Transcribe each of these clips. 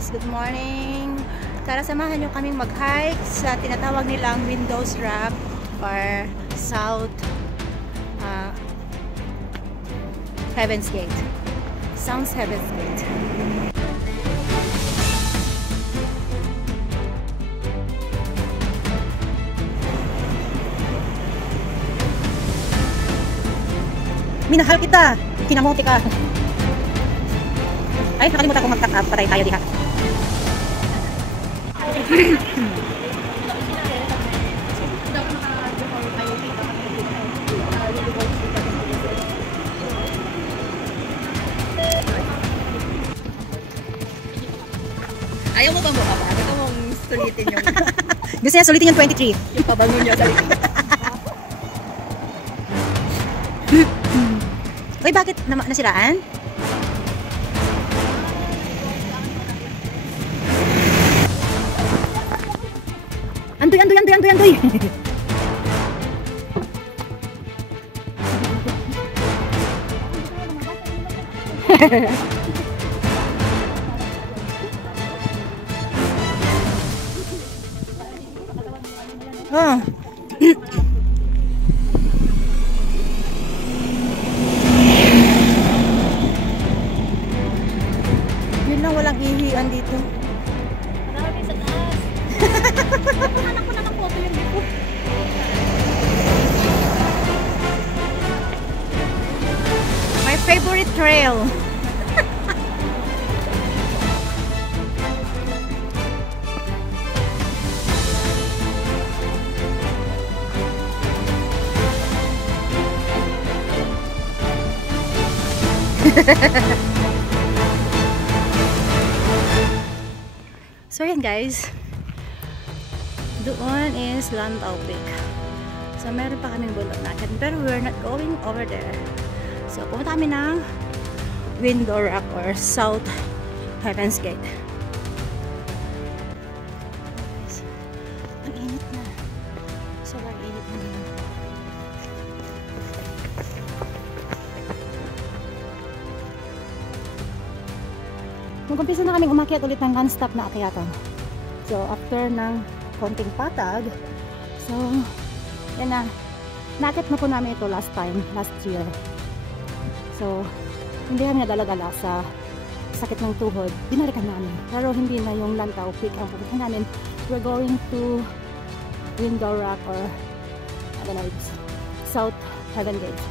guys, good morning. Tara samahan nyo kaming mag-hike sa tinatawag nilang Windows Rock or South Heaven's Gate. Sounds Heaven's Gate. Minahal kita! Kinamuti ka! Ay, nakalimutan kong mag-cut up. Patay tayo diha. Ayaw mo ba mukha ba? Gusto mong sulitin yung... Gusto niya sulitin yung 23. yung pabangon niya sa likod. Uy, bakit nasiraan? Andoy! Oh. Yun lang, walang ihian dito. Marami sa taas. Anak ko nakapoto yung dito. My favorite trail. So yan guys, doon is Lantau Peak. So meron pa kaming bulok natin, pero we're not going over there. So pumunta kami ng Windows Rock or South Heaven's Gate. Ang init na. Sobrang init na. Mag-umpisa na kaming umakyat ulit ng non-stop na akyatan. So, after ng konting patag, so, yan na. Nakit na po namin ito last year. So, hindi kami nadalagala sa sakit ng tuhod. Binalikan namin. Pero hindi na yung Lantau Peak ang pupunta namin. We're going to Windows Rock or, I don't know, it's South Heaven Gate.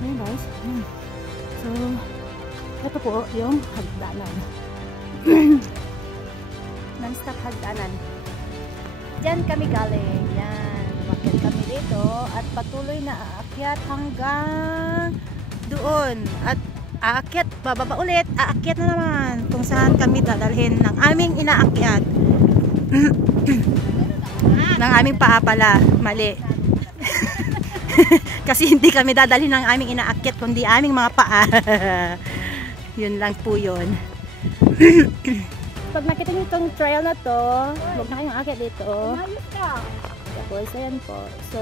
Ayan guys. So, ito po yung hagdanan. Non-stop hagdanan. Diyan kami galing. Yan. Umakyat kami dito at patuloy na aakyat hanggang doon. At aakyat, bababa ulit. Aakyat na naman kung saan kami dadalhin ng aming inaakyat. ng aming paa pala. Mali. Kasi hindi kami dadalhin ng aming inaakyat kundi aming mga paa. Yun lang po yun. Pag nakita nyo itong trail na to, huwag na kayong akit dito. Tapos, ayan po. So,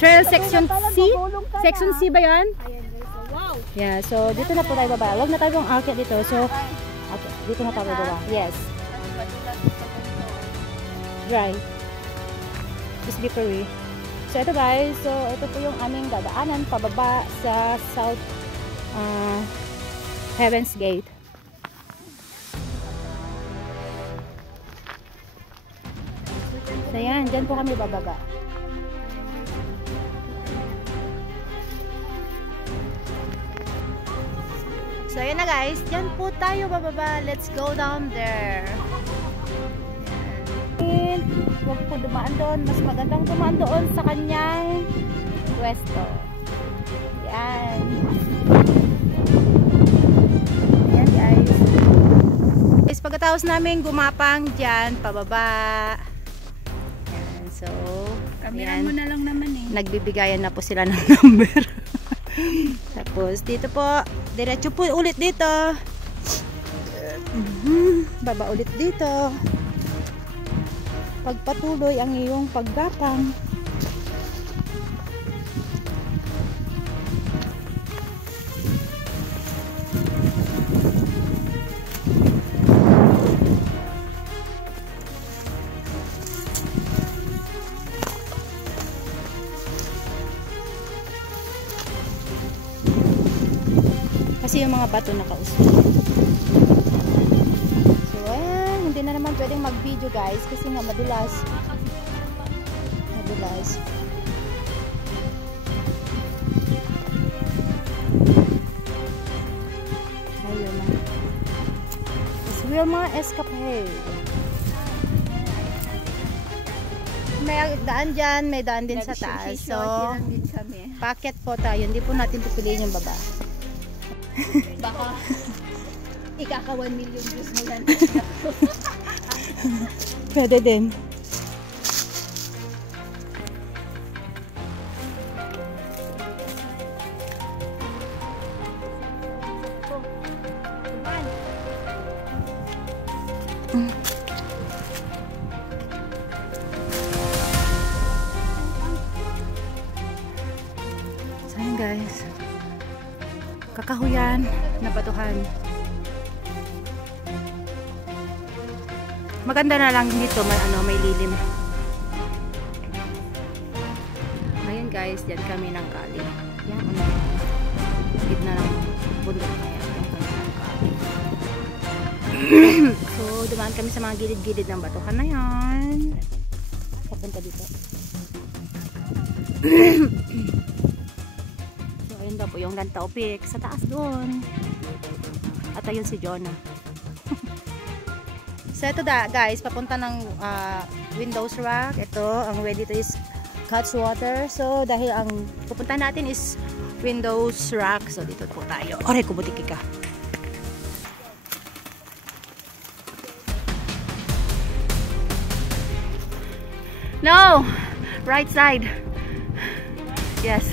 trail section C? Section C ba yan? Yeah, so dito na po tayo baba. Huwag na tayo pong akit dito. So, okay, dito na tayo baba. Yes. Dry. Slippery. So, ito guys. So, ito po yung aming dadaanan pababa sa South Heaven's Gate. So yan, dyan po kami bababa. So yan na guys, dyan po tayo bababa. Let's go down there. Yan. Huwag po dumaan doon. Mas magandang dumaan doon sa kanyang pwesto. Yan. Yan guys. Pagkatapos namin gumapang dyan, pababa. Yan, so, Kamera mo na lang naman eh. Nagbibigayan na po sila ng number. Tapos, dito po, diretso po ulit dito. Baba ulit dito. Pagpatuloy ang iyong paggapang. kasi yung mga bato nakausap. So, ayan. Hindi na naman pwedeng mag-video guys kasi nga madulas. Madulas. Ayun na. It's Wilma Escapade. May daan dyan, may daan din sa taas. So, packet po tayo. Hindi po natin pipiliin yung baba. Baka ikaka 1 million views mo yan. Pwede din. So yun guys, kakahuyan na batuhan. Maganda na lang dito, may lilim. Ngayon guys, diyan kami ng kali. Yan, gitna ng bundok na yan. Yan kami ng kali. So, dumaan kami sa mga gilid-gilid ng batuhan na yan. Papunta dito. So, ayun daw po yung Lantau Peak sa taas doon. At ayun si Jonah. So ito guys, papunta ng Windows Rock. Ito, ang way dito is Cutswater. So dahil ang pupunta natin is Windows Rock. So dito po tayo. Oray, kubutiki ka. No! Right side. Yes.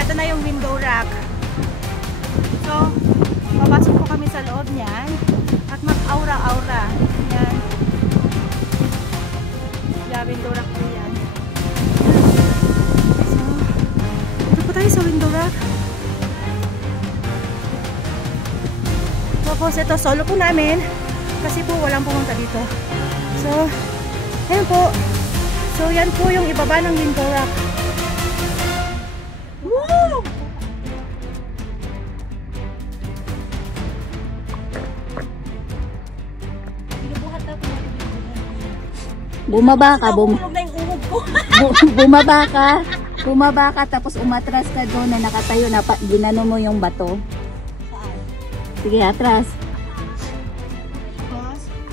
Ito na yung window rack. So, papasok po kami sa loob niyan at mag-aura-aura. Yan. Yeah, window rack po yan. So, ito po tayo sa window rack. Tapos ito, solo po namin kasi po walang pumunta dito. So, ayan po. So, yan po yung ibaba ng window rack. Woo! Bumaba ka, bumaba ka, tapos umatras ka doon na nakatayo na ginano mo yung bato. Sige, atras.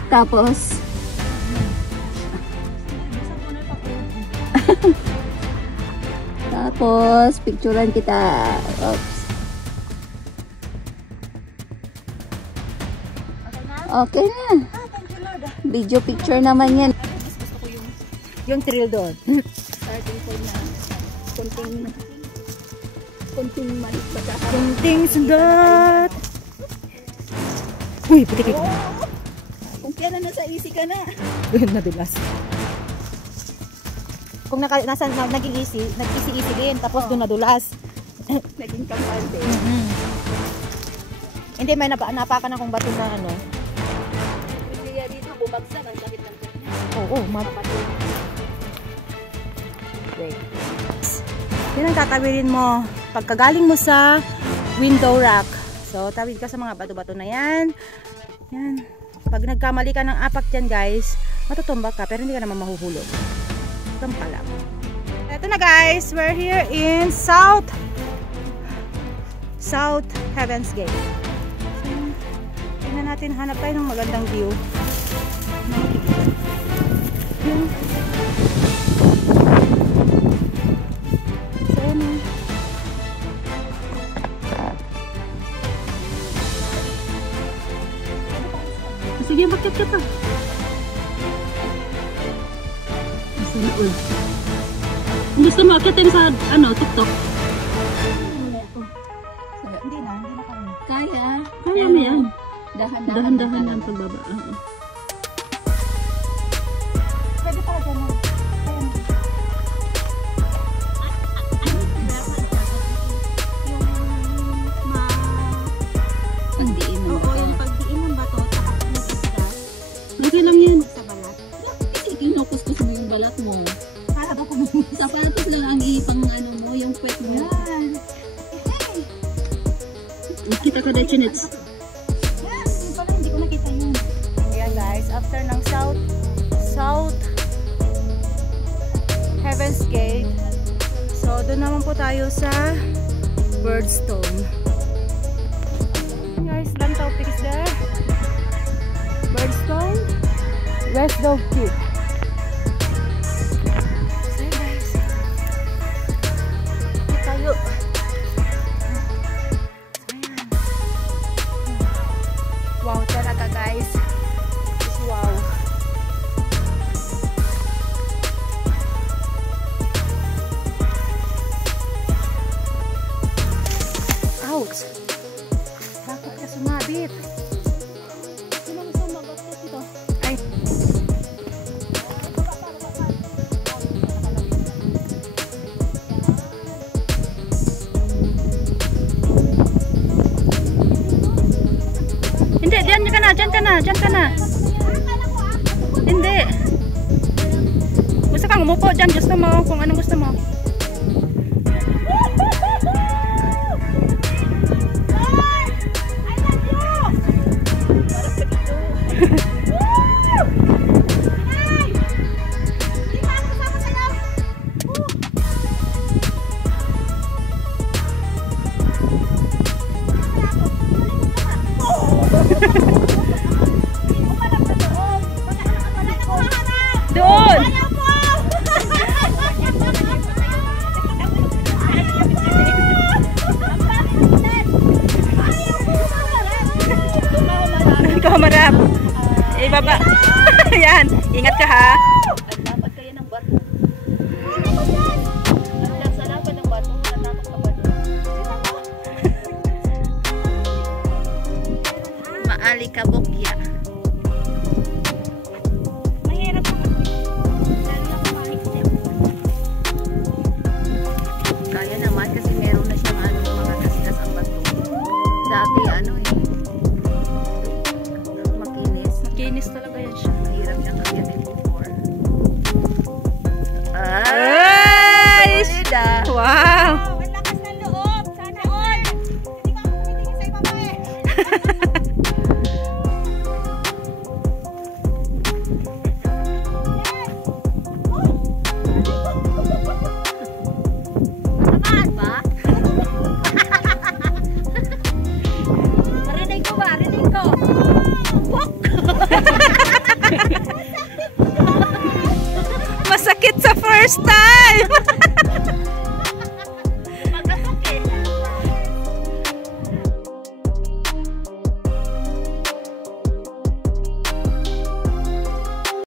Tapos tapos picturean kita. Oops. Okay na. Video picture naman yan. Yung trail doon. Starting point na konting malit pa sa Kunting sundat. Uy, putik ko. Kung kailan nasa easy ka na. Doon nadulas. Kung naging easy, nag-easy din. Tapos doon nadulas. Naging kampante. Hindi, may napakan akong bato na ano. Kaya dito, bubagsak ang sakit ng tiyan. Oo, mapatid. Wait. Yan ang tatawirin mo pagkagaling mo sa window rack. So, tawid ka sa mga bato-bato na yan. Yan. Pag nagkamali ka ng apak dyan, guys, matutumba ka, pero hindi ka naman mahuhulog. Tumpa lang. Ito na, guys. We're here in South Heaven's Gate. So, tingnan natin, hanap tayo ng magandang view. Yan. So, ano? Sige, bakit ka pa? Gusto mo akitin sa tuktok? Hindi na kami. Kaya mo yan. Dahan-dahan lang pagbaba. Pwede pala dyan. ko na chinits. Hindi ko nakita yun. Ayan guys, after ng South Heaven's Gate. So, doon naman po tayo sa Birdstone. Guys, Lantaw Peak is there. Birdstone, West Dog Peak. So, guys, dito tayo. Wow talaga guys. Wow. Ouch. Bakit ka sumabit? Sino mo sumagot dito? Ay. Hindi, diyan ka na, diyan ka na, diyan ka na. Hindi. Gusto kang umupo diyan, gusto mo, kung anong gusto mo. Doon! Ikaw marap. Ibaba. Yan. Ingat ka ha.